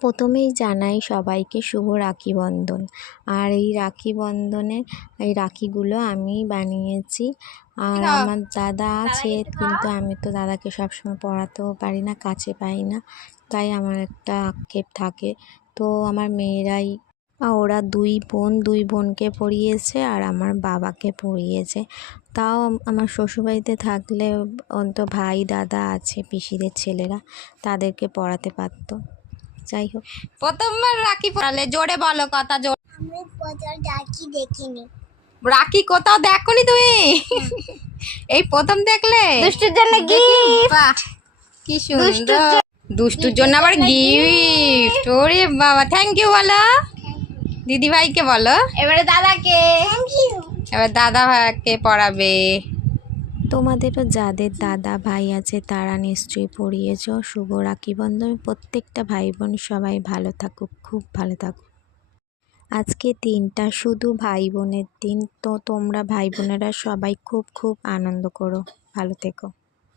প্রথমেই জানাই সবাইকে শুভ রাখি বন্ধন। আর এই রাখি বন্ধনে এই রাখিগুলো আমি বানিয়েছি। আর আমার দাদা আছে, কিন্তু আমি তো দাদাকে সবসময় পড়াতেও পারি না, কাছে পাই না, তাই আমার একটা আক্ষেপ থাকে। তো আমার মেয়েরাই, ওরা দুই বোনকে পড়িয়েছে আর আমার বাবাকে পড়িয়েছে। তাও আমার শ্বশুরবাড়িতে থাকলে অন্তত ভাই দাদা আছে, পিসিদের ছেলেরা, তাদেরকে পড়াতে পারতো। যাই হোক, প্রথমবার রাখি পরালে জোরে বলো, কথা জোরে। আমি কোথাও রাখি দেখিনি। রাখি কোথাও দেখোনি তুমি? এই প্রথম দেখলে? দুষ্টুর জন্য গিফট। বাহ, কি সুন্দর। দুষ্টুর জন্য আবার গিফট। ওরে বাবা, থ্যাংক ইউ বলো দিদি ভাইকে, বলো। এবারে দাদাকে থ্যাংক ইউ। এবার দাদা ভাইকে পড়াবে। তোমাদেরও যাদের দাদা ভাই আছে তারা নিশ্চয়ই পড়িয়েছ। শুভ রাখি বন্ধন। প্রত্যেকটা ভাই বোন সবাই ভালো থাকুক, খুব ভালো থাকুক। আজকে দিনটা শুধু ভাই বোনের দিন, তো তোমরা ভাই বোনেরা সবাই খুব খুব আনন্দ করো, ভালো থেকো।